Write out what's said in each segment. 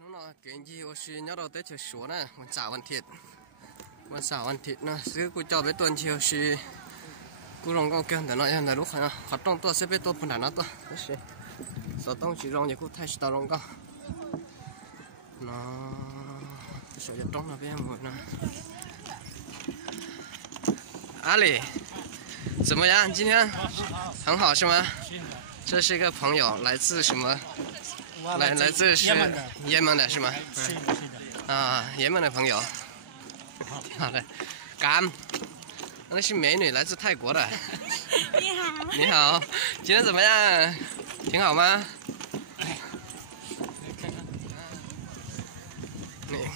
nó là cái gì ở xí nhớ đầu tết chờ số nè,วันเสาร์วันอาทิตย์นะซื้อกูจอดไปตัวเชียวซีกูลงก็เกินแต่น้อยยันแต่ลูกค้าเขาต้องตัวเซฟไปตัวปุ่นหนาตัวไม่ใช่สต้องchỉลงอย่างกูไทยสตอลงก็เนาะเสียจะต้องนะพี่หมดนะ阿里怎么样？今天很好是吗？这是一个朋友，来自什么？来自是也门的是吗？啊，也门的朋友。好的，干。那是美女，来自泰国的。你好。你好，今天怎么样？挺好吗？你，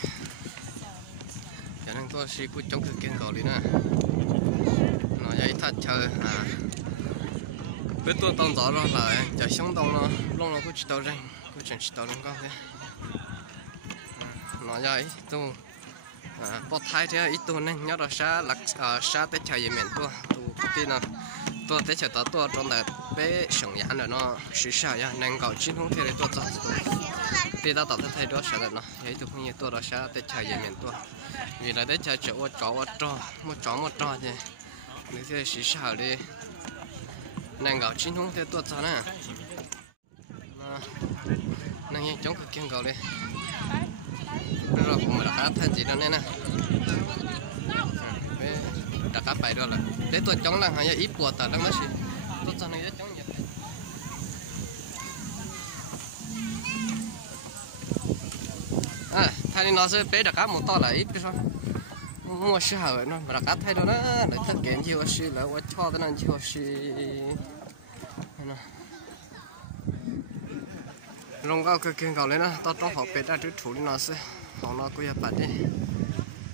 可能做是不中คือเก่งเกาหลีนะnó vậy thật chờ với tôi tông gió rồi là chờ sống đông nó lúc nó cứ chỉ tàu rình cứ chẳng chỉ tàu rình con thế nó vậy tôi bỏ thái thế ít tôi nên nhớ là xa tới chờ gì miền tôi tin là tôi tới chờ tôi trong là bé sống nhãn rồi nó sự sao ya nên cầu chín không thể để tôi chọn tôi thì ta tập thay đó sao nó vậy tôi không như tôi là xa tới chờ gì miền tôi vì là tới chờ chỗ chó một trò chứ người ta xí xào đi nàng gạo chín không thể tuột ra nè nàng nhanh chóng cực kiên gạo đi rồi cũng đã cá thay gì đó nè đã cá bảy rồi là để tuột chóng là hay ít bùa tạt đang nói gì tuột ra này rất chóng nhiệt thay đi nó sẽ bé đã cá một to là ít cái sao mua xe hở nó mà cá thay đó để thật kiện nhiều xe là qua cho cái này nhiều xe lông gạo cái kiện gạo lên nó tao trong họ bé đã trước thủ nó sẽ họ nó cũng phải đi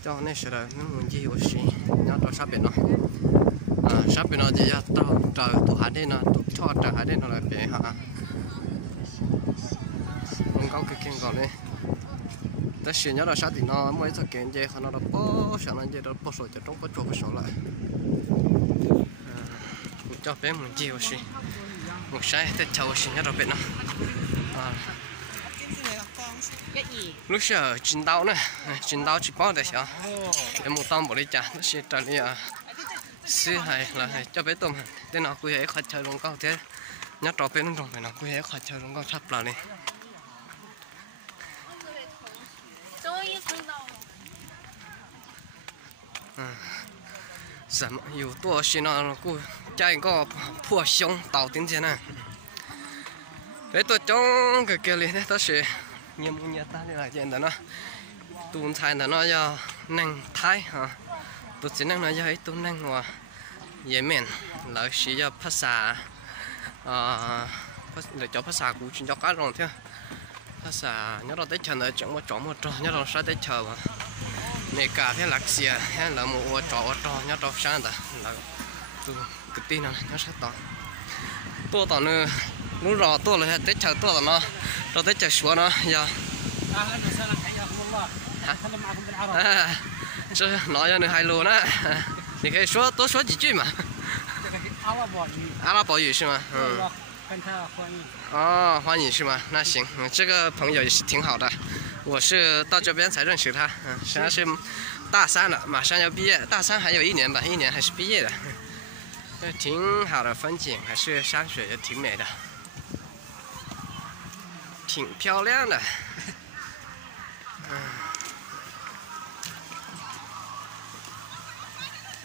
cho nên sẽ là những người nhiều xe nhớ tao sắp bên nó sắp bên nó thì tao trời tụ hạt đi nó tụ cho trời hạt đi nó là bé hả lông gạo cái kiện gạo lên ta xuyên nhớ là sao thì nó mới thực hiện gì nó bó sao nó gì đó bó sồi cho trong bó chuột sổ lại cho bé mình chiều xí một sai tết chầu xí nhớ là bé nó lúc giờ chín đau chỉ bao để sao em một tông bỏ đi chả nó sẽ trả đi xí hay là cho bé tôm tên nào cứ hệ khai chơi luôn cao thế nhớ trò bé nó trồng phải nó cứ hệ khai chơi luôn cao sắp là đi什么有多些呢？กู家一个破胸倒顶前呢。这多种个里呢都是nhiều nhiều ta đi là chuyện đó nó tuôn thay là nó do năng thái hả tôi chỉ năng nó do ấy tôi năng hòa dễ mền là chỉ do phát xạ để cho phát xạ của chúng cho cá rồng thế phát xạ nhớ đầu tới chờ nữa chẳng có chó một trò nhớ đầu sai tới chờ mà này cả thế lạc xìa hay là một trò nhớ đầu sang đó là tôi cái tin này nhớ sát tỏ tôi tỏ nữa lúc rồi tôi là tới chờ tôi là nó rồi tới chờ xuống nó giờ chứ nói cho nữa hai lô đó你可以说多说几句嘛阿拉伯语是吗哦欢迎是吗那行这个朋友也是挺好的我是到这边才认识他现在是大三了马上要毕业大三还有一年吧一年还是毕业的挺好的风景还是山水也挺美的挺漂亮的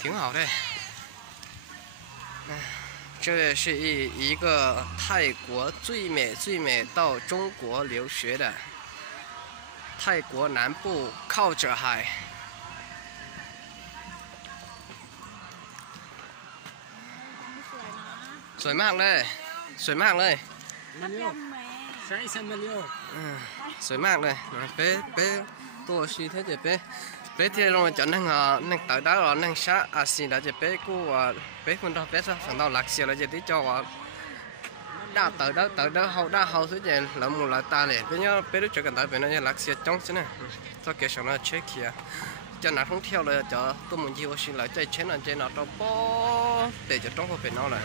挺好的这是一个泰国最美到中国留学的泰国南部靠着海สวยมากเลยสวยมากเลยสวยมากเลยเป๊ะตัวชีthế thì bé thì rồi cho nên tới đó rồi nên sát xì là chỉ bé của bé con đó bé sao phần đầu lạc xì là chỉ tí cho đã tới đó hậu thứ gì là một là ta này bây giờ bé lúc trước cần tới bé nó lạc xì trong thế này cho cái số nó check kia cho nó không theo là cho tôi muốn nhiều xí lại chạy chén là chạy nó cho bó để cho trong cái bé nó này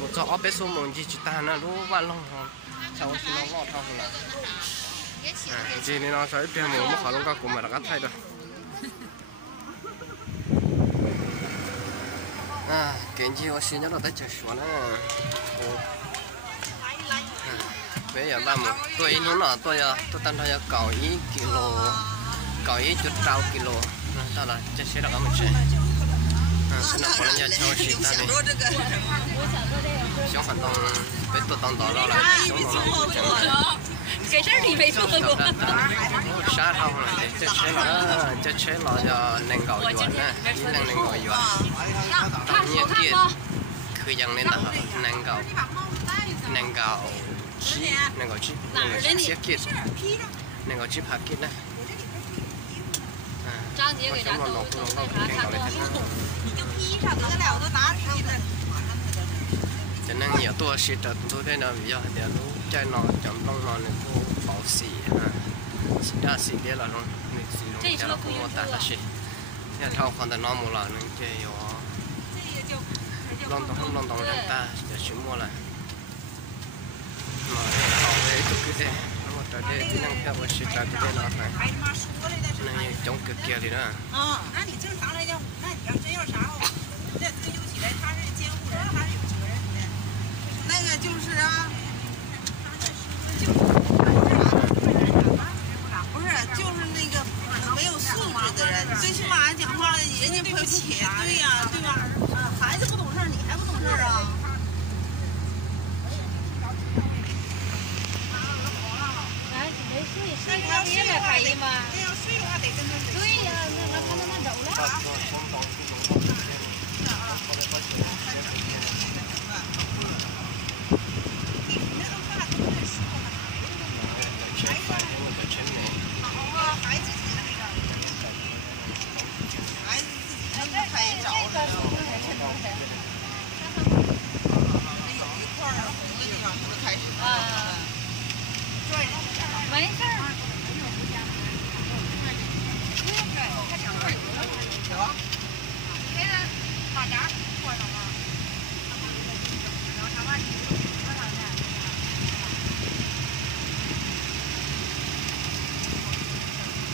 một chỗ bé số muốn gì chỉ ta nó lúc ban long cháu xin nó ngọt không là 这里呢是一边我们好弄个古买那个菜的。啊，根据我现在都在这说呢，bây giờ ba một tuổi nó là tôi tăng theo cầu ý kilo cầu ý chút trao kilo đó là chắc sẽ là có một chuyện xin lỗi con nhà cho chị ta đi xuống hoạt động với tôi tăng đó là xuống nó cái事你没做过。杀他们了，这车了叫能够远呢，一能够远，你也可以让你那能够吃，能够吃些กิน，能够吃怕กิน呢。张姐给咱弄那啥，他都你就披上得了，都拿上了。cho nên nhiều tour sẽ trở tôi đây là vì do để lúc chơi nó chọn đông nó này cô bảo xì xin ra xì để là luôn mình xì luôn cho nó cũng một tạ xì nhà thao còn tại nó một lần nên chơi nhiều long đồng chúng ta sẽ chuyển mua lại mà thao đấy tôi cứ thế nó một trở đây kỹ năng theo với sự trả cái đây nó phải nên chống cực kia thì nữa 那你正常来讲，那你要真要啥，这追究起来他是监护人还是有责任的？那个就是啊，不是，就是那个没有素质的人，最起码讲话人家对不起，对呀，对吧？孩子不懂事，你还不懂事啊？没睡，睡他不也得赔吗？那要睡的话得跟他说。对呀，那他能走了。没事儿。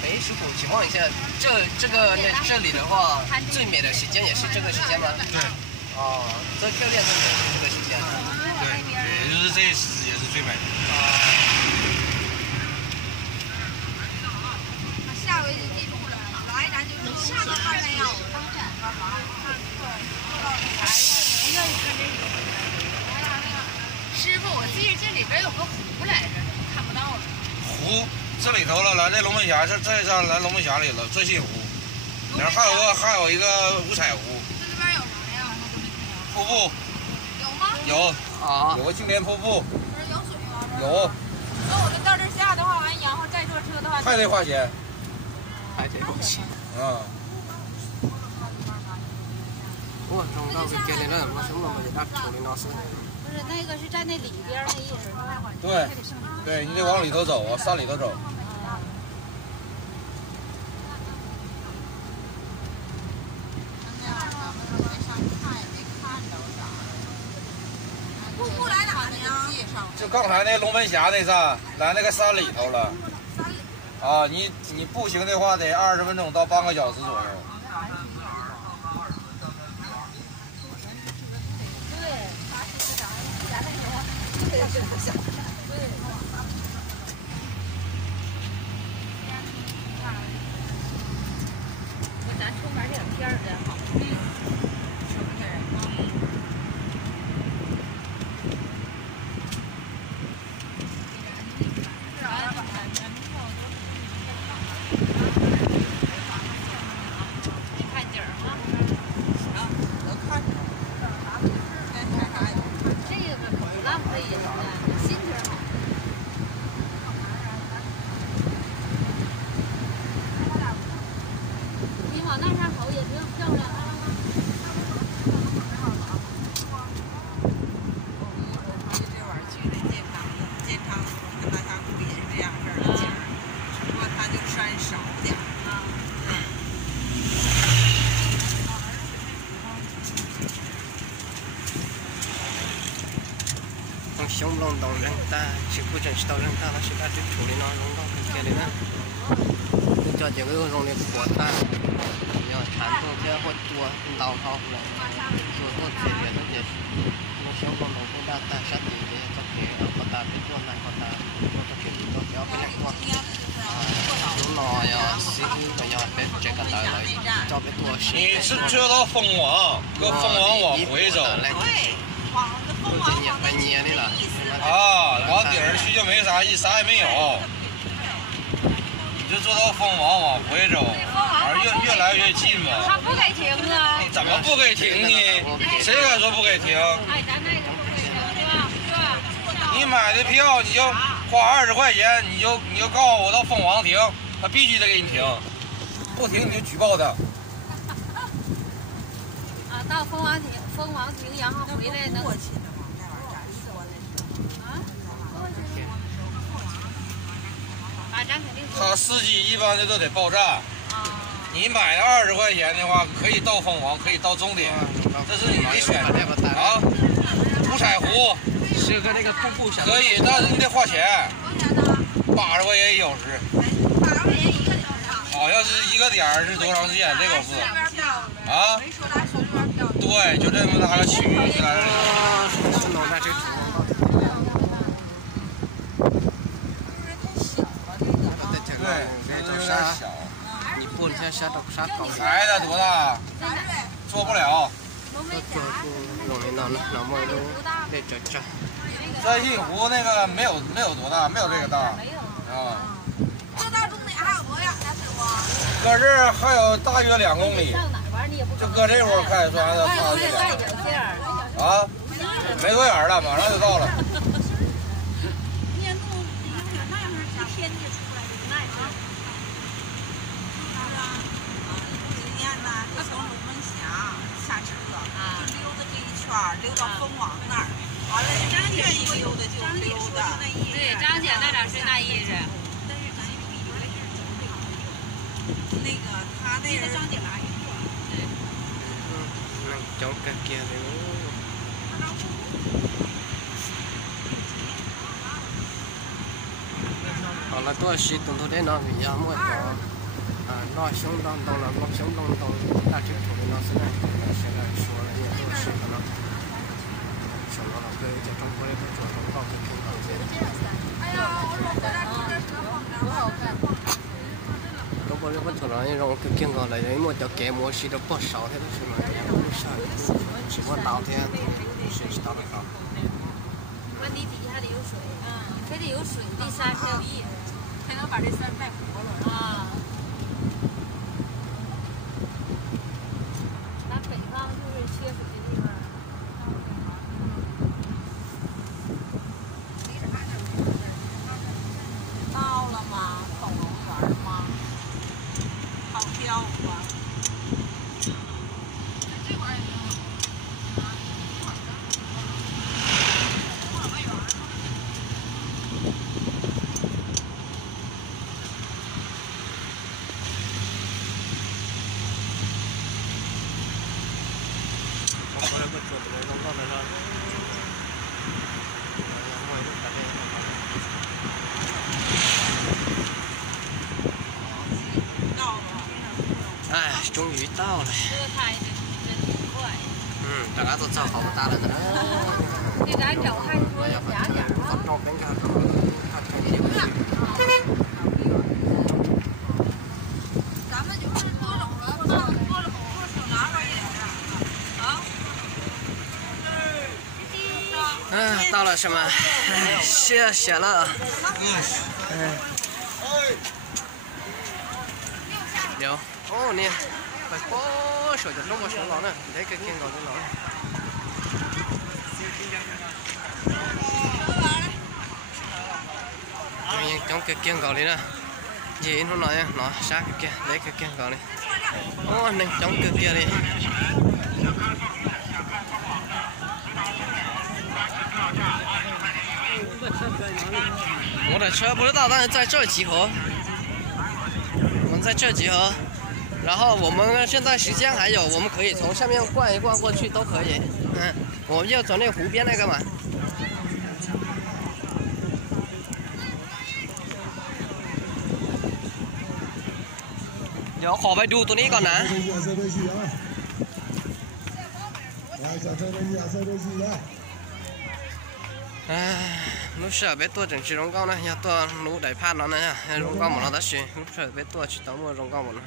哎，师傅，请问一下，这里的话，最美的时间也是这个时间吗？对。哦，最漂亮的也是这个时间。对，也就是这时也是最美的。下回就记住了，来咱就下个看没有。师傅，我记得这里边有个湖来着，看不到了。湖这里头了，来这龙门峡，这上来龙门峡里了，这些湖。然后还有一个五彩湖。这边有什么呀？瀑布。有吗？有。啊。有个青莲瀑布。不是有水吗？有。那我们到这下的话，完然后再坐车的话，还得花钱。还得花钱。啊。我中到这给你了，我什么没得处理老师。不是，那个是在那里边那意思。对，对你得往里头走啊，山里头走。瀑布来哪呢？就刚才那龙门峡那站，来那个山里头了。啊，你步行的话得20分钟到半个小时左右。咱出门这两天儿真好。是不是？没看景儿吗？能看着。这个可不浪费呀，心情熊龙洞人大，去古镇是到人大了，是大这处理呢，龙洞给的呢。你叫这个容易扩大，要产出这或多老好了，做解决的这，那熊龙洞人大大啥的这都可以，扩大别做难扩大，我都可以做标不了多。龙脑呀，西湖呀，别这个大了，找别多些。你是知道凤凰，搁凤凰往回走。对，往这凤凰往那捏的了。啊，往顶儿去就没啥意，啥也没有。你就做到凤凰往回走，而越来越近嘛。他不给停啊！怎么不给停呢？谁敢说不给停？哎，咱那个不给停是吧？是吧？你买的票你就花20块钱，你就告诉我到凤凰停，他必须得给你停，不停你就举报他。啊，到凤凰亭，然后回来能。他司机一般的都得报站。你买了20块钱的话，可以到凤凰，可以到终点，这是你的选择啊。五彩湖是个那个瀑布上。可以，但是你得花钱。80块钱1小时。好像是1个点是多长时间？这个是。啊？对，就这么大个区域就在这里。对，这有点小。你不能下到啥高？孩子多大？做不了。专信湖那个没有多大，没有这个大。啊。这到终点还有多远呢，师傅？搁这儿还有大约2公里。就搁这会儿开算的，差不多。啊？没多远了，马上就到了。面部有点那样，一天就出来的那样。今天呢，就从龙门峡下车，就溜达这一圈，溜到凤凰那儿，完了张姐愿意溜达就溜达。对，张姐那点是那意思。但是咱那个他那个张姐来一个。trong cái kia thì họ là tôi xịt tụi tôi đến nó vì giờ mới có nó xuống đông đông là nó xuống đông đông ta chịu tụi nó sẽ là số là nhiều tôi xịt nó sau đó là cái trong cái chỗ trong bao cái kinh cầu dễ tôi bảo với tụi nó trong cái kinh cầu này đấy một chỗ kẻ mua xịt được bao sáu thế đó chứ mà chỉ có tàu thế是tàu được không？ 问题底下得有水，非得有水的山才有意思，才能把这山带活了啊。咱北方就是缺水的地方。到了吗？恐龙园吗？好漂亮。哎，终于到了。这个开的真挺快。大家都找好大了呢。给咱脚看说俩点儿吗？咱们就是多种了，多种拿出来一点啊。到了什么？谢谢了。有哦，你快播手就弄个手老呢，那个见到就老了。nhưng trong cái kiêng gạo này nè, gì nó nói nó sát cái kia, lấy cái kiêng gạo này, ô này trong cái kia này,我的车不知道，但是在这集合，我们在这集合，然后我们现在时间还有，我们可以从下面逛一逛过去都可以，我们就走那湖边那个嘛。เดี๋ยวขอไปดูตัวนี้ก่อนนะlúc sợ bé tua chẳng chỉ rong cao này, nhà tua lũ đẩy phan nó này nha, rong cao một nó đã xuyên, lúc sợ bé tua chỉ tao mua rong cao một nó.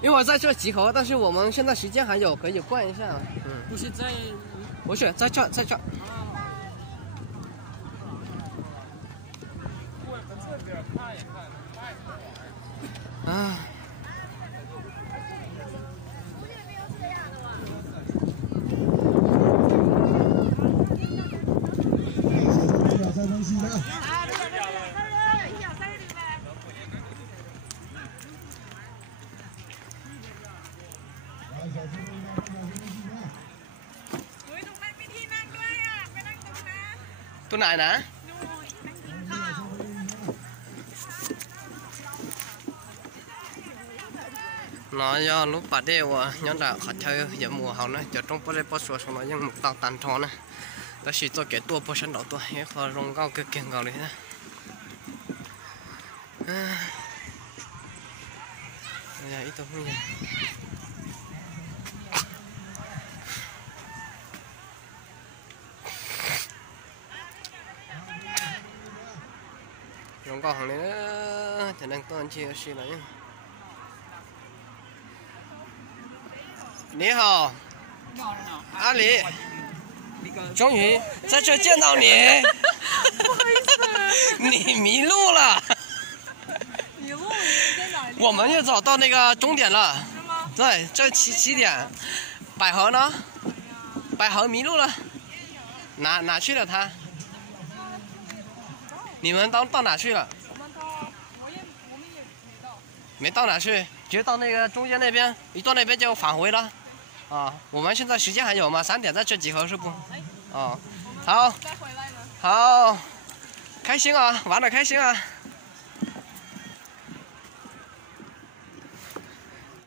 因为我在这集合，但是我们现在时间还有，可以逛一下。不是在，不是在这，在这。啊。ตัวไหนนะnó do lúc bà đeo nhóm đạo khó chơi giờ mùa hậu này giờ trong đây bao số nó nhưng một tàu tàn tròn này ta chỉ cho cái tua bao sân đầu tua hết khó rong cao cái kiện gạo này giờ ít tôi không nhỉ rong cao hàng này nữa chỉ đang toàn chia xí lại nhá 你好，阿里，终于在这见到你。不好意思，你迷路了。迷路在哪里？我们要找到那个终点了。是吗？对，这起点。百合呢？百合迷路了。哪去了他？你们到哪去了？我们也没到。没到哪去？就到那个中间那边，一到那边就返回了。啊，我们现在时间还有吗？3点在这集合是不？哦，好，再回来呢。好，开心啊，玩的开心啊。